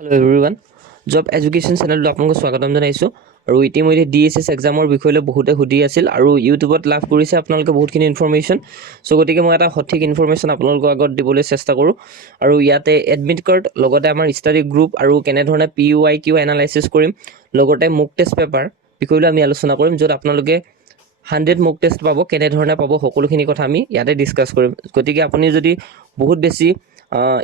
Hello' everyone, job education চেনেলটো আপোনালোকক স্বাগতম জনাইছোঁ। আৰু ইতিমধ্যে DSS এক্সামৰ বিষয়লৈ বহুতে সুধি আছিল আৰু ইউটিউবত লাভ কৰিছে আপোনালোকে বহুতখিনি ইনফৰমেশ্যন। চ' গতিকে মই এটা সঠিক ইনফৰমেশ্যন আপোনালোকৰ আগত দিবলৈ চেষ্টা কৰোঁ। আৰু ইয়াতে এডমিট কাৰ্ড, লগতে আমাৰ ষ্টাডি গ্ৰুপ আৰু কেনেধৰণে PUIQ এনালাইচিছ কৰিম, লগতে মুক টেষ্ট পেপাৰ বিষয়লৈ আমি আলোচনা কৰিম, য'ত আপোনালোকে 100 মুক টেষ্ট পাব, কেনেধৰণে পাব সকলোখিনি কথা আমি ইয়াতে ডিছকাছ কৰিম। গতিকে আপুনি যদি বহুত বেছি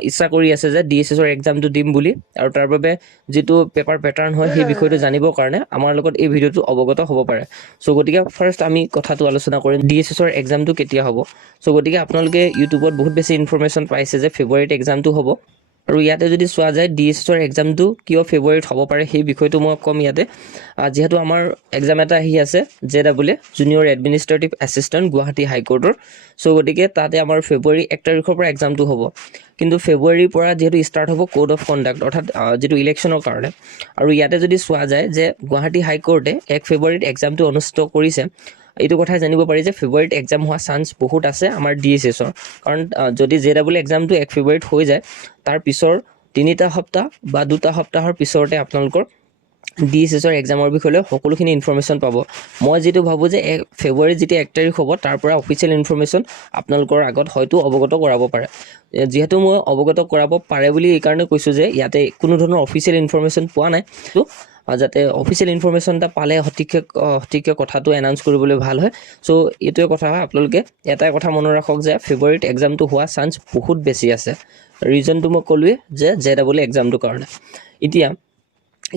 ইচ্ছা কৰি আছে যে DSSৰ এক্সামটো দিম বুলি, আৰু তাৰ বাবে যিটো পেপাৰ পেটাৰ্ণ হয় সেই বিষয়টো জানিবৰ কাৰণে আমাৰ লগত এই ভিডিঅ'টো অৱগত হ'ব পাৰে। চ' গতিকে ফাৰ্ষ্ট আমি কথাটো আলোচনা কৰিম DSSৰ এক্সামটো কেতিয়া হ'ব। চ' গতিকে আপোনালোকে ইউটিউবত বহুত বেছি ইনফৰমেশ্যন পাইছে যে ফেব্ৰুৱাৰীত এক্সামটো হ'ব। আৰু ইয়াতে যদি চোৱা যায় DSSৰ এক্সামটো কিয় ফেব্ৰুৱাৰীত হ'ব পাৰে সেই বিষয়টো মই ক'ম ইয়াতে। যিহেতু আমাৰ এক্সাম এটা আহি আছে JEE junior administrative assistant Guwahati হাইকোৰ্টৰ। চ' গতিকে তাতে আমাৰ ফেব্ৰুৱাৰী 1 তাৰিখৰ পৰা এক্সামটো হ'ব। কিন্তু ফেব্ৰুৱাৰীৰ পৰা যিহেতু ষ্টাৰ্ট হ'ব কোড অফ কণ্ডাক্ট, অৰ্থাৎ যিটো ইলেকশ্যনৰ কাৰণে। আৰু ইয়াতে যদি চোৱা যায় যে গুৱাহাটী হাইকোৰ্টে 1 ফেব্ৰুৱাৰীত এক্সামটো অনুষ্ঠিত কৰিছে, এইটো কথাই জানিব পাৰি যে ফেব্ৰুৱাৰীত এক্সাম হোৱা চান্স বহুত আছে আমাৰ DSSৰ। কাৰণ যদি JEE এক্সামটো 1 ফেব্ৰুৱাৰীত হৈ যায়, তাৰ পিছৰ 3টা সপ্তাহ বা 2টা সপ্তাহৰ পিছতে আপোনালোকৰ DSSৰ এক্সামৰ বিষয়লৈ সকলোখিনি ইনফৰমেশ্যন পাব। মই যিটো ভাবোঁ যে ফেব্ৰুৱাৰীত যেতিয়া 1 তাৰিখ হ'ব, তাৰ পৰা অফিচিয়েল ইনফৰমেশ্যন আপোনালোকৰ আগত হয়তো অৱগত কৰাব পাৰে। যিহেতু মই অৱগত কৰাব পাৰে বুলি এইকাৰণে কৈছোঁ যে ইয়াতে কোনো ধৰণৰ অফিচিয়েল ইনফৰমেশ্যন পোৱা নাই, যাতে অফিচিয়েল ইনফৰমেশ্যন এটা পালে সঠিককৈ কথাটো এনাউন্স কৰিবলৈ ভাল হয়। চ' এইটোৱে কথা হয়, আপোনালোকে এটাই কথা মনত ৰাখক যে ফেব্ৰুৱাৰীত এক্সামটো হোৱা চান্স বহুত বেছি আছে। ৰিজনটো মই ক'লোৱেই যে JEE এক্সামটোৰ কাৰণে। এতিয়া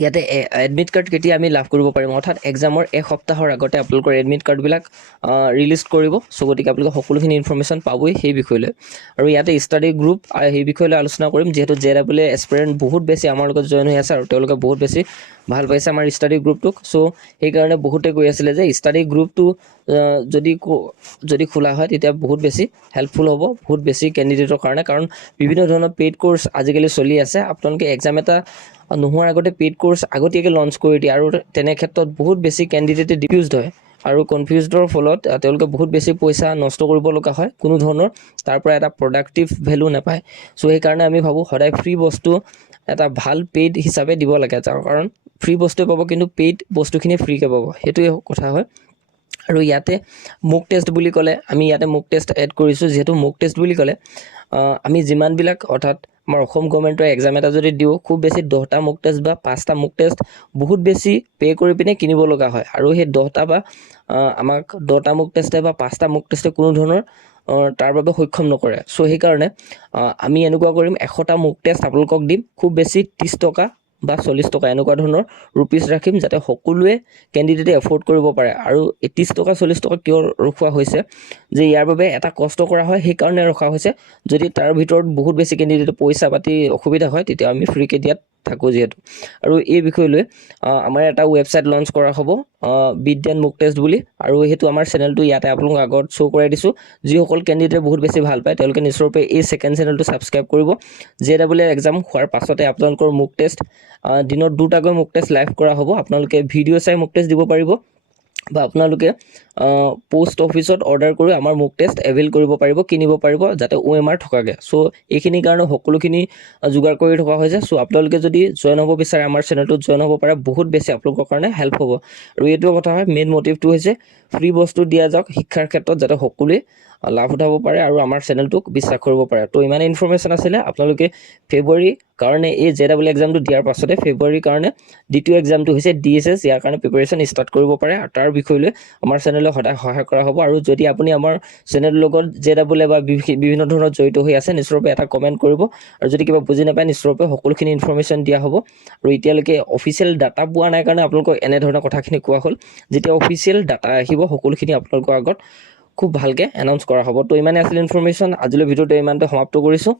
ইয়াতে এডমিট কাৰ্ড কেতিয়া আমি লাভ কৰিব পাৰিম, অৰ্থাৎ এক্সামৰ এসপ্তাহৰ আগতে আপোনালোকৰ এডমিট কাৰ্ডবিলাক ৰিলিজ কৰিব। চ' গতিকে আপোনালোকে সকলোখিনি ইনফৰমেশ্যন পাবই সেই বিষয়লৈ। আৰু ইয়াতে ষ্টাডি গ্ৰুপ সেই বিষয়লৈ আলোচনা কৰিম, যিহেতু JEE এছপিৰেণ্ট বহুত বেছি আমাৰ লগত জইন হৈ আছে আৰু তেওঁলোকে বহুত বেছি ভাল পাইছে আমাৰ ষ্টাডি গ্ৰুপটোক। চ' সেইকাৰণে বহুতে কৈ আছিলে যে ষ্টাডি গ্ৰুপটো যদি খোলা হয় তেতিয়া বহুত বেছি হেল্পফুল হ'ব বহুত বেছি কেণ্ডিডেটৰ কাৰণে। কাৰণ বিভিন্ন ধৰণৰ পেইড কোৰ্চ আজিকালি চলি আছে। আপোনালোকে এক্সাম এটা নোহোৱাৰ আগতে পেইড কোৰ্চ আগতীয়াকৈ লঞ্চ কৰি দিয়ে, আৰু তেনে ক্ষেত্ৰত বহুত বেছি কেণ্ডিডেটে ডিফিউজড হয়। আৰু কনফিউজডৰ ফলত তেওঁলোকে বহুত বেছি পইচা নষ্ট কৰিব লগা হয়, কোনো ধৰণৰ তাৰ পৰা এটা প্ৰডাক্টিভ ভেলু নাপায়। চ' সেইকাৰণে আমি ভাবোঁ সদায় ফ্ৰী বস্তু এটা ভাল পেইড হিচাপে দিব লাগে, যাৰ কাৰণ ফ্ৰী বস্তুৱে পাব কিন্তু পেইড বস্তুখিনি ফ্ৰীকৈ পাব, সেইটোৱে কথা হয়। আৰু ইয়াতে মুক টেষ্ট বুলি ক'লে আমি ইয়াতে মুক টেষ্ট এড কৰিছোঁ। যিহেতু মুক টেষ্ট বুলি ক'লে আমি যিমানবিলাক, অৰ্থাৎ আমাৰ অসম গভৰ্ণমেণ্টৰ এক্সাম এটা যদি দিওঁ, খুব বেছি 10টা মুক টেষ্ট বা 5টা মুক টেষ্ট বহুত বেছি পে' কৰি পিনে কিনিব লগা হয়। আৰু সেই 10টা মুক টেষ্টে বা 5টা মুক টেষ্টে কোনো ধৰণৰ তাৰ বাবে সক্ষম নকৰে। চ' সেইকাৰণে আমি এনেকুৱা কৰিম, 100টা মুক টেষ্ট আপোনালোকক দিম, খুব বেছি 30 টকা বা 40 টকা এনেকুৱা ধৰণৰ ৰুপিজ ৰাখিম, যাতে সকলোৱে কেণ্ডিডেটে এফৰ্ড কৰিব পাৰে। আৰু 30 টকা 40 টকা কিয় ৰখোৱা হৈছে, যে ইয়াৰ বাবে এটা কষ্ট কৰা হয়, সেইকাৰণে ৰখা হৈছে। যদি তাৰ ভিতৰত বহুত বেছি কেণ্ডিডেটৰ পইচা পাতি অসুবিধা হয়, তেতিয়া আমি ফ্ৰীকৈ দিয়াত থাকোঁ যিহেতু। আৰু এই বিষয় লৈ আমাৰ এটা ৱেবছাইট লঞ্চ কৰা হ'ব, বিদ্যান মুক টেষ্ট বুলি। আৰু সেইটো আমাৰ চেনেলটো ইয়াতে আপোনালোকৰ আগত শ্ব' কৰাই দিছোঁ। যিসকল কেণ্ডিডেটে বহুত বেছি ভাল পায় তেওঁলোকে নিশ্চয়ৰূপে এই ছেকেণ্ড চেনেলটো ছাবস্ক্ৰাইব কৰিব। JEE এক্সাম হোৱাৰ পাছতে আপোনালোকৰ মুক টেষ্ট দিনত 2টাকৈ মুক টেষ্ট লাইভ কৰা হ'ব। আপোনালোকে ভিডিঅ' চাই মুক টেষ্ট দিব পাৰিব, বা আপোনালোকে পোষ্ট অফিচত অৰ্ডাৰ কৰি আমাৰ মুক টেষ্ট এভেইল কৰিব পাৰিব, কিনিব পাৰিব, যাতে OMR থকাকৈ। চ' এইখিনিৰ কাৰণে সকলোখিনি যোগাৰ কৰি থকা হৈছে। চ' আপোনালোকে যদি জইন হ'ব বিচাৰে আমাৰ চেনেলটোত জইন হ'ব পাৰে, বহুত বেছি আপোনালোকৰ কাৰণে হেল্প হ'ব। আৰু এইটো কথা হয়, মেইন মটিভটো হৈছে ফ্ৰী বস্তু দিয়া যাওক শিক্ষাৰ ক্ষেত্ৰত, যাতে সকলোৱে লাভ উঠাব পাৰে আৰু আমাৰ চেনেলটোক বিশ্বাস কৰিব পাৰে। তো ইমানে ইনফৰমেশ্যন আছিলে। আপোনালোকে ফেব্ৰুৱাৰীৰ কাৰণে এই JEE এক্সামটো দিয়াৰ পাছতে ফেব্ৰুৱাৰীৰ কাৰণে দ্বিতীয় এক্সামটো হৈছে DSS, ইয়াৰ কাৰণে প্ৰিপেৰেশ্যন ষ্টাৰ্ট কৰিব পাৰে। আৰু তাৰ বিষয়লৈ আমাৰ চেনেলে সদায় সহায় কৰা হ'ব। আৰু যদি আপুনি আমাৰ চেনেলৰ লগত JEE বা বিভিন্ন ধৰণৰ জড়িত হৈ আছে, নিশ্চয়ৰূপে এটা কমেণ্ট কৰিব। আৰু যদি কিবা বুজি নাপায়, নিশ্চয়ৰূপে সকলোখিনি ইনফৰমেশ্যন দিয়া হ'ব। আৰু এতিয়ালৈকে অফিচিয়েল ডাটা পোৱা নাই কাৰণে আপোনালোকক এনেধৰণৰ কথাখিনি কোৱা হ'ল। যেতিয়া অফিচিয়েল ডাটা আহিব, সকলোখিনি আপোনালোকৰ আগত খুব ভালকৈ এনাউন্স কৰা হ'ব। তো ইমানে আছিল ইনফৰমেশ্যন। আজিলৈ ভিডিঅ'টো ইমানতে সমাপ্ত কৰিছোঁ।